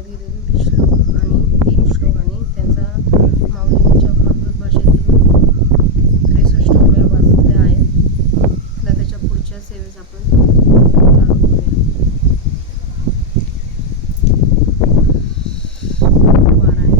यामध्ये दीड श्लोक आणि 3 श्लोक आणि त्यांचा माऊलींच्या प्राकृत भाषेतील 63 ओव्या वाचल्या आहेत. आता त्याच्या पुढच्या सेवेस आपण चालू करूया. पारायण.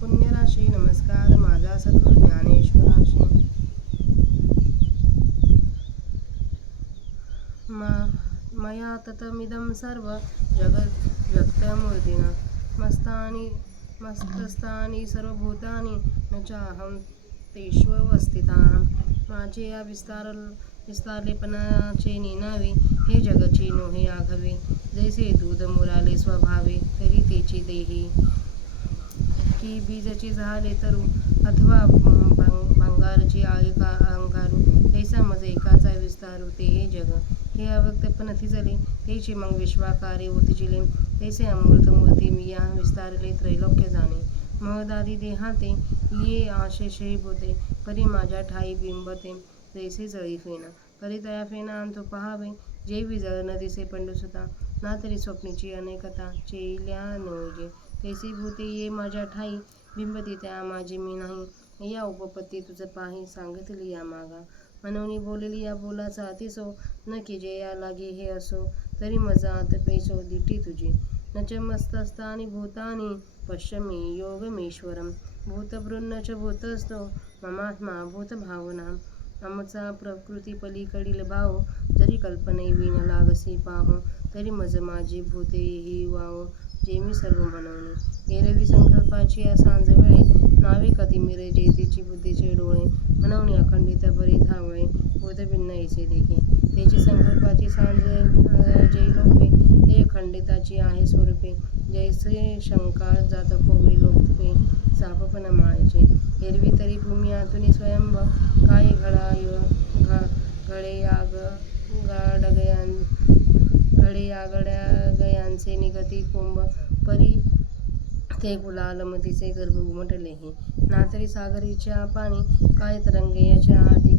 पुण्यराशी नमस्कार माझा सद्गुरु ज्ञानेश्वराशी. मया ततमिदं सर्व जगत् व्यक्तमूर्तिना मस्तस्थानी सर्वभूतानि न चाहं तेष्वस्थिताः. माझे या विस्तारलेपणाचे निनावे हे जगची नोहे आघवे. जैसे दूध मुराले स्वभावे तरी तेची देही. की बीजची झाले तरू अथवा भंगारची अंगारू. तैसा मज एकाचा विस्तारू ते हे जग. हे अव्यक्तपण झाले तेची मग विश्वाकारे उतजिले. तैसे अमृतमूर्ती मी या विस्तारले त्रैलोक्य जाणे. महदादी देहाते ये आशेषही भूते परी माझ्या ठाई बिंबते. जैसे जळी फेना परी तया फेना अंतू पहावे. जेवी जळ न दिसे पंडुसुता ना तरी स्वप्नीची अनेकता चेल्या नोजे. तैसी भूते ये माझ्या ठाई बिंबती त्या माझे मी नाही. या उपपत्ती तुझ पाही सांगितली या मागा. मनोनी बोलली या बोलाचा अतिसो न की जे या लागे हे असो. तरी मजा आत पैसो दिठी तुझी. नच मस्तस्थानी भूतानी पश्यमी योगमेश्वरम. भूतभृन्न च भूतस्थो ममात्मा भूतभावना. आमचा प्रकृती पलीकडील भाव जरी कल्पनेविन लागसे पाहो. तरी मज माझी भूते ही वाव जे मी सर्व म्हणवणे. एरवी संकल्पाची या सांज वेळे नावे कधी मिरे जेतीची बुद्धीचे डोळे. म्हणवणे अखंडित परी धावळे भूतभिन्न ऐसे देखे. त्याची संकल्पाची सांज जे लोपे ते खंडिताची आहे स्वरूपे. जैसे शंका जात होवे लोपे सापपण माळेचे. एरवी तरी भूमी आतुनी स्वयंभ काय घडे यागड्यागयांचे निगती कुंभ. परी ते गुलालमतीचे गर्भ उमटलेही. नातरी सागरीच्या पाणी काय तरंगे याच्या हाती.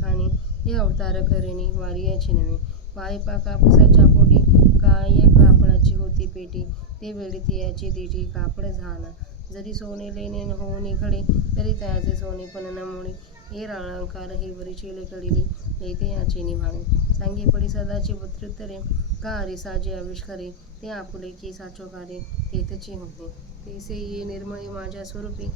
हे अवतार करेनी वारी याची नव्हे. पायपा कापसाच्या पोटी काय कापडाची होती पेटी. ते वेळी तियाची दिठी कापड झाला. जरी सोने लेणे होऊनी खडे तरी तयाचे सोने पण न मोडे. हे अलंकार ही वरीचेले कडिली येते याचे निभावे. सांगे पडी सदाची प्रत्युत्तरे का हरिसाजे आविष्कारे. ते आपुले की साचोकारे तेथचे होते. तैसे ये निर्मळे माझ्या स्वरूपी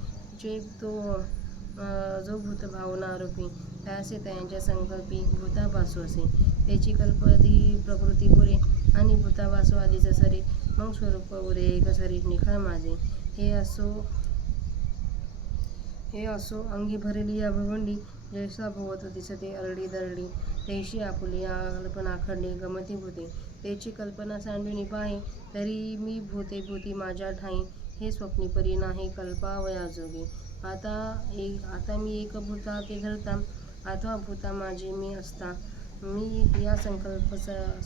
जो भूत भावना आरोपी. त्यासे त्यांच्या संकल्पी भूताभासू असे. त्याची कल्पदी प्रकृती पुरे आणि भूताभासू आधीच सरे. मग स्वरूप उरे एक सरी निखळ माझे. हे असो अंगी भरली या भवंडी. जैसा भोवत दिसते अरडी दरडी. तैशी आपुली कल्पना खंडी गमती भूते. त्याची कल्पना सांडविणी पाहे तरी मी भूती माझ्या ठाई. हे स्वप्नी परी नाही कल्पावया जोगी. आता मी एक भूता ते धरता अथवा भूता माझे मी असता. मी या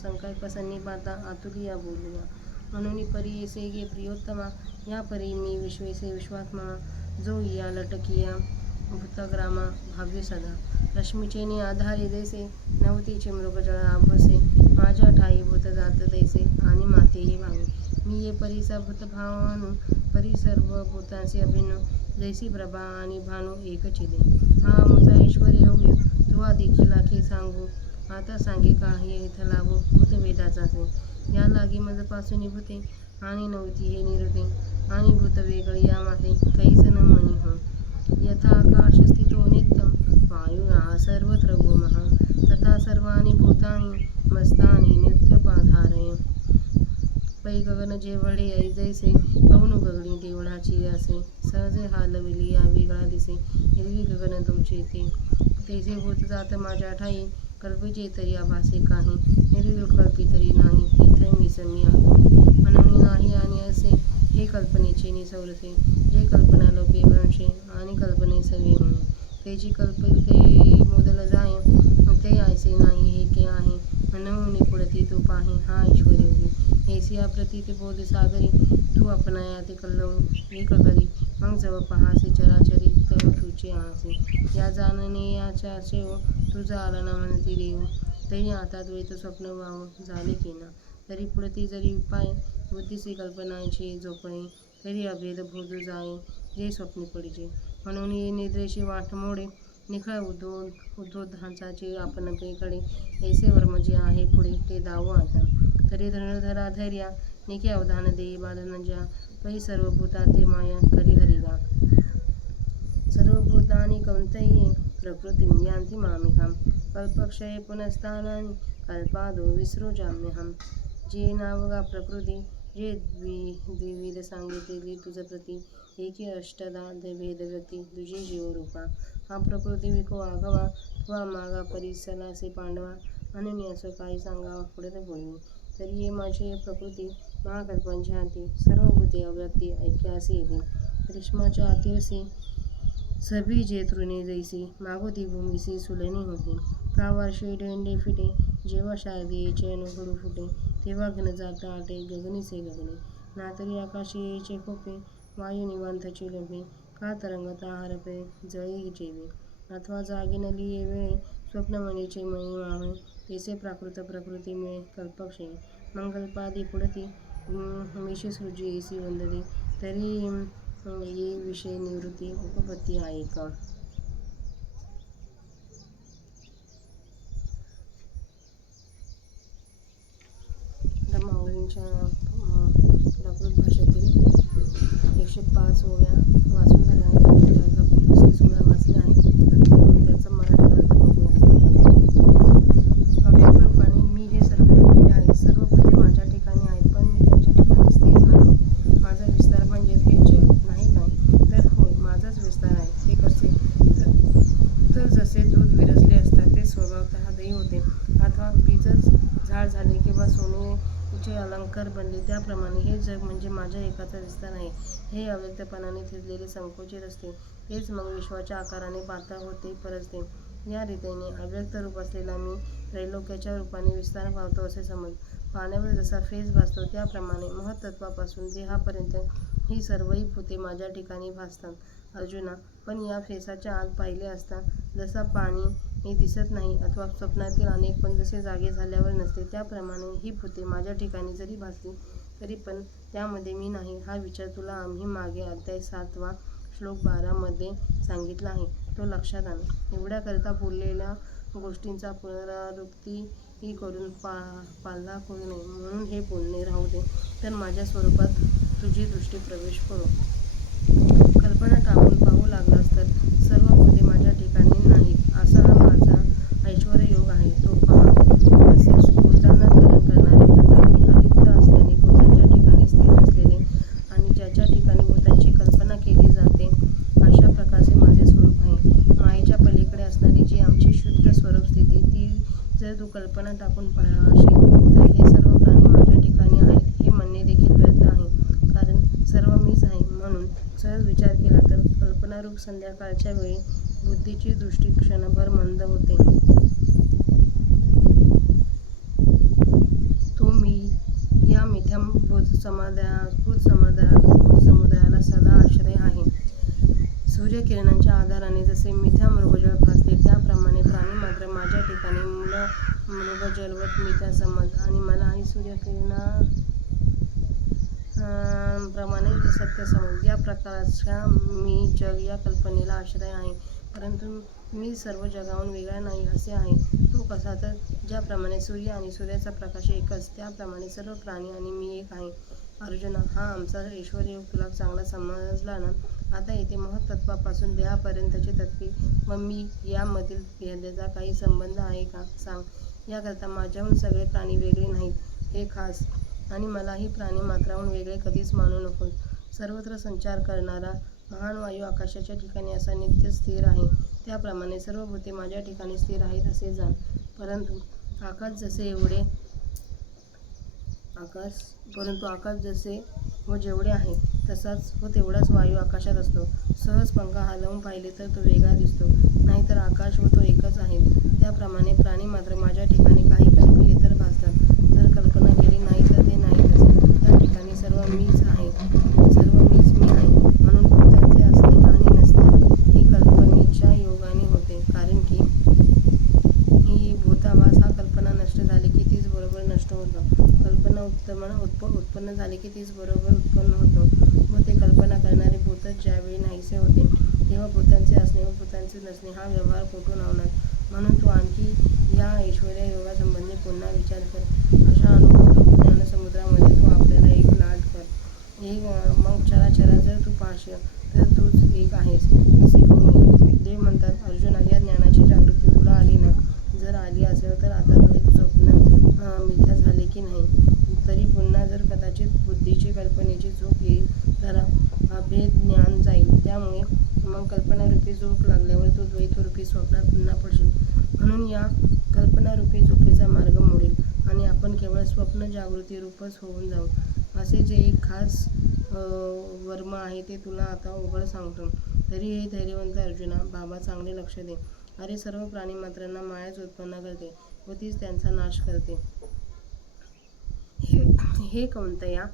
संकल्पसन्निपाता आतुलिया बोलूया. म्हणून परी येसे गे प्रियोत्तमा. या परी मी विश्वेसे विश्वात्मा. जो या लटकिया भूतग्रामा भाव्य सदा. रश्मीचेनी आधारे जैसे नवतीचे मृगजळ आभसे. माझ्या ठाई भूत जात तैसे आणि मातेही भावे. मी ये परीचा भूतभावानु परी सर्व भूतांचे अभिन्न. जैसी प्रभा आणि भानू एकचिदे. हा मुचा ऐश्वर्य होय तुवा देखील आखे सांगू. आता सांगे काही इथ लागू भूतवेदाचा से. या लागी मजपासून भूते आणि नवती हे निरुते. आणि भूत वेगळी या माते कैस न मनी हो. यथा आकाश स्थितो नित्यं वायुः सर्वत्र भूमः. तथा सर्वाणि भूतानि मस्तानि नित्यपाधारय. पै गगन जेवढे जैसे पवनु गगनी तेवढाची असे. सहज हालविली या वेगळा दिसे. हिरवी गगन तुमचे तैसे होत जात माझ्या ठाई, कल्पिचे तरी आभासे काही, निर्विकल्पी तरी नाही, इथे मीच मी आत्मे. म्हणून नाही आणि असे, हे कल्पनेचे निसवरसे, जे कल्पना लोके भ्रंशे, आणि कल्पने सवे होणे. त्याची कल्पिते मोदल जाय, ते ऐसे नाही हे के आहे, म्हणून पुढती तू पाहे, हा ऐश्वर्य होई. ऐसी अप्रतीत बोध सागरी, तू आपणाया ते कल्लवू एक करी, मग जव पहासे चराचरी, तेव्हा तुझे आसे. या जाणणे याच्या शेव, तुझा आला ना म्हणती देऊ, तरी आता द्वैत स्वप्न वाव झाले की ना. तरी पुढती जरी उपाय, बुद्धीसी कल्पनांची जोपणे, तरी अभेद बोध जाय, जे स्वप्नी पडिजे. म्हणून ये निद्रेची वाट मोडे, निखळ उद्बोधांचे आपण पेकडे, ऐसे वर्म जे आहे पुढे ते दावो आता. तरी धनुर्धरा धैर्या, निके अवधान देई बांधन ज्या, पै सर्व भूता ते माया करी हरिगा. सर्वभूतानि कौंतेय, प्रकृतिं यान्ति मामेकां, कल्पक्षये पुनस्तानानि, कल्पादो विसृजाम्यहम्. जे नावगा प्रकृती, जे द्विविध सांगितली तुझ प्रती, एकी अष्टदा भेद व्यक्ती, तुझी जीवरूपा. हा प्रकृती विको आघवा, त्वा मागा परिसलासे पांडवा, म्हणून असो काही सांगावा पुढत पूर्वी. तरी ये माझे प्रकृती, महाकल्पांची हाती, सर्व भूते अव्यक्ती ऐक्यासी येते. ग्रीष्माच्या अतिवसी, सभी जे तृणे जैसी, मागोती भूमीसी सुलनी होती. का वर्षी डेंडे फिटे, जेव्हा शारदीयेचे अनुकडू फुटे, तेव्हा घन जात आटे गगनीचे गगने. ना तरी आकाशी येईचे कोपे, वायू निवांतची लोभे, का तरंगता हरपे जळे जेवे. अथवा जागीनली ये वेळे, स्वप्नमणीचे मणी मावळे, तैसे प्राकृत प्रकृती मिळे कल्पक्षयी. मग कल्पादी पुढती, विषसृजी वंदते, तरी ये विषय निवृत्ती उपपत्ती आहे का. माऊलींच्या प्राकृत भाषेतील 105 ओव्या वाचून झाल्या आहेत. त्यात आपण 35 ओव्या वाचल्या आहेत. त्याचा मराठी अर्थ बघूया. अव्यक्त रूपाने मी हे सर्व व्यापलेले आहे. सर्व भूते माझ्या ठिकाणी आहेत, पण मी त्यांच्या ठिकाणी स्थिर नाही. माझा विस्तार म्हणजे हे जग नाही काय, तर होय माझाच विस्तार आहे. ते कसे, तर जसे दूध विरजले असता ते स्वभावतः दही होते, अथवा बीजच झाड झाले किंवा सोन्याचे अलंकार बनले, त्याप्रमाणे हे जग म्हणजे माझ्या एकाचा विस्तार आहे. हे अव्यक्तपणाने थिजलेले संकोचित असते, तेच मग विश्वाच्या आकाराने पातळ होते परसते. या रीतीने अव्यक्त रूप असलेला मी त्रैलोक्याच्या रूपाने विस्तार पावतो असे समज. पाण्यावर जसा फेस भासतो त्याप्रमाणे महत्तत्वापासून देहापर्यंत ही सर्वही भूते माझ्या ठिकाणी भासतात. अर्जुना, पण या फेसाच्या आत पाहिले असता जसा पाणी दिसत नाही, अथवा स्वप्नातील अनेक पण जसे जागे झाल्यावर नसते, त्याप्रमाणे ही भूते माझ्या ठिकाणी जरी भासली तरी पण त्यामध्ये मी नाही, हा विचार तुला आम्ही मागे अध्याय 7 वा श्लोक 12 मध्ये सांगितला आहे, तो लक्षात आण. एवढ्याकरता बोललेल्या गोष्टींचा पुनरावृत्ती करून पाल्हा करू नये, म्हणून हे बोलणे राहू दे, तर माझ्या स्वरूपात तुझी दृष्टी प्रवेश करो. कल्पना टाकून पाहू लागलास तर सर्व भूते माझ्या ठिकाणी नाहीत, असा हा माझा ऐश्वर्य योग आहे, तो पहा. तसेच भूतांना धारण करणारे, तथापि अलिप्त असल्याने भूतांच्या ठिकाणी स्थिर नसलेले, आणि ज्याच्या ठिकाणी भूतांची कल्पना केली जाते, अशा प्रकारचे माझे स्वरूप आहे. मायेच्या पलीकडे असणारी जी आमची शुद्ध स्वरूप स्थिती, ती जर तू कल्पना टाकून पाहशील तर हे सर्व प्राणी माझ्या ठिकाणी आहेत हे म्हणणे देखील व्यर्थ आहे, कारण सर्व मीच आहे. म्हणून सहज विचार केला तर कल्पनारूप संध्याकाळच्या वेळी बुद्धीची दृष्टी क्षणभर मंद होते. तो मी या मिथ्या भूत समुदायाला सदा आश्रय आहे. सूर्यकिरणांच्या आधाराने जसे मिथ्या मृगजळ भासते, त्याप्रमाणे प्राणी मात्र माझ्या ठिकाणी मृगजलवत मिथ्या समज, आणि मलाही सूर्यकिरणा प्रमाणे सत्य समज. या प्रकारच्या मी जग या कल्पनेला आश्रय आहे, परंतु मी सर्व जगाहून वेगळा नाही असे आहे. तो कसा, तर ज्याप्रमाणे सूर्य आणि सूर्याचा प्रकाश एकच, त्याप्रमाणे सर्व प्राणी आणि मी एक आहे. अर्जुना, हा आमचा ऐश्वर्ययोग तुला चांगला समजला ना. आता येथे महत्तत्वापासून देहापर्यंतचे तत्त्वे व मी यामधील भेदाचा काही संबंध आहे का, सांग. याकरता माझ्याहून सगळे प्राणी वेगळे नाहीत हे खास, आणि मलाही प्राणी मात्राहून वेगळे कधीच मानू नकोस. सर्वत्र संचार करणारा महान वायू आकाशाच्या ठिकाणी असा नित्य स्थिर आहे. त्याप्रमाणे सर्व भूते माझ्या ठिकाणी स्थिर आहेत असे जाण. परंतु आकाश जसे व जेवढे आहे तसाच व तेवढाच वायू आकाशात असतो. सहज पंखा हलवून पाहिले तर तो वेगळा दिसतो, नाहीतर आकाश व तो एकच आहे. त्याप्रमाणे प्राणी मात्र माझ्या ठिकाणी काही कल्पले तर भासतात, जर कल्पना केली नाही तर ते नाहीतच. त्या ठिकाणी सर्व मीच मी आहे म्हणून भूतांचे असणे आणि नसणे ही कल्पनेच्या योगाने होते. कारण की ही भूताभास हा कल्पना नष्ट झाली की तीच बरोबर नष्ट होतो. कल्पना उत्पन्न झाली की तीच बरोबर उत्पन्न होतो व ते कल्पना करणारे भूतच ज्यावेळी नाहीसे होते तेव्हा भूतांचे असणे व भूतांचे नसणे हा व्यवहार कोठून होणार. म्हणून तू आणखी या ऐश्वर्य योगासंबंधी पुन्हा विचार कर. अशा अनुभवरूप ज्ञानसमुद्रामध्ये तू आपल्याला एक लाट कर. मग चराचरा जर तू पाहशील तर तूच एक आहेस असे कळून येईल. देव म्हणतात, अर्जुना, या ज्ञानाची जागृती तुला आली ना? जर आली असेल तर आता द्वैत स्वप्न मिथ्या झाले की नाही? तरी पुन्हा जर कदाचित बुद्धीची कल्पनेची झोप येईल तर अभेद ज्ञान जाईल. त्यामुळे मग कल्पनारूपी झोप लागल्यावर तू द्वैतरूपी स्वप्नात पुन्हा पडशील. म्हणून या कल्पनारूपी झोपेचा मार्ग मोडेल आणि आपण केवळ स्वप्न जागृती रूपच होऊन जाऊ. असे जे एक खास वर्म आहे ते तुला आता उघड सांगतो. तरी हे धैर्यवंत अर्जुना, बाबा चांगले लक्ष दे. अरे, सर्व प्राणीमात्रांना मायाच उत्पन्न करते व तीच त्यांचा नाश करते. हे कौंतया,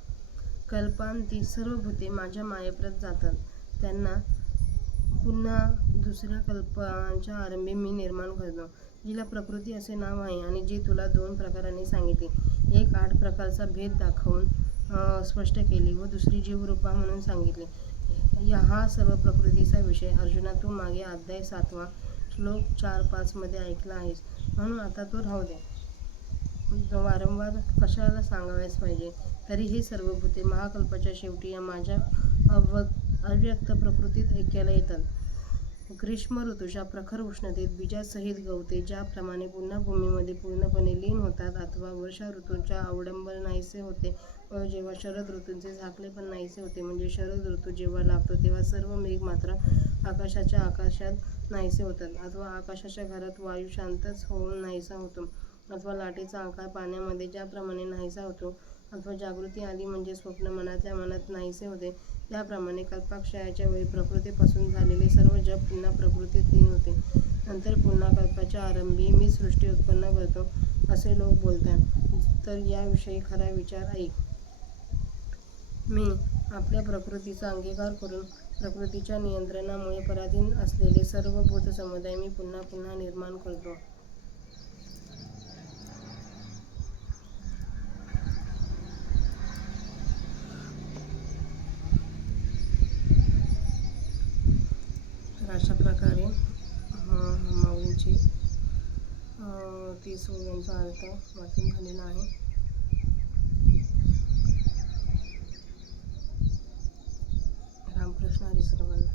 कल्पांती सर्व भूते माझ्या मायेप्रत जातात. त्यांना पुन्हा दुसऱ्या कल्पांच्या आरंभी मी निर्माण करतो, जिला प्रकृती असे नाव आहे आणि जी तुला 2 प्रकारांनी सांगितली. एक 8 प्रकारचा भेद दाखवून स्पष्ट केली व दुसरी जीवरूपा म्हणून सांगितली. हा सर्व प्रकृतीचा विषय अर्जुना तू मागे अध्याय 7 श्लोक 4-5 मध्ये ऐकला आहेस, म्हणून आता तो राहू दे. वारंवार कशाला सांगावयास पाहिजे. तरी हे सर्व भूते महाकल्पाच्या शेवटी या माझ्या अव्यक्त प्रकृतीत ऐक्याला येतात. ग्रीष्म ऋतूच्या प्रखर उष्णतेत बीजासहित गवते ज्याप्रमाणे पुन्हा भूमीमध्ये पूर्णपणे लीन होतात अथवा वर्षा ऋतूच्या अवडंबर नाहीसे होते व जेव्हा शरद ऋतूचे झाकले पण नाहीसे होते, म्हणजे शरद ऋतू जेव्हा लागतो तेव्हा सर्व मेघ मात्र आकाशात नाहीसे होतात, अथवा आकाशाच्या घरात वायू शांतच होऊन नाहीसा होतो, अथवा लाटेचा आकार पाण्यामध्ये ज्याप्रमाणे नाहीसा होतो, अथवा जागृती आली म्हणजे स्वप्न मनातल्या मनात नाहीसे होते, त्याप्रमाणे कल्पाक्षयाच्या वेळी प्रकृतीपासून झालेले सर्व जग पुन्हा प्रकृतीत लीन होते. नंतर पुन्हा कल्पाच्या आरंभी मी सृष्टी उत्पन्न करतो असे लोक बोलतात. तर याविषयी खरा विचार ऐक. मी आपल्या प्रकृतीचा अंगीकार करून प्रकृतीच्या नियंत्रणामुळे पराधीन असलेले सर्व भूतसमुदाय मी पुन्हा पुन्हा निर्माण करतो. अशा प्रकारे माऊलींची 30 ओव्यांचा अर्थ वाचून झालेला आहे. रामकृष्ण हरी सर्वांना.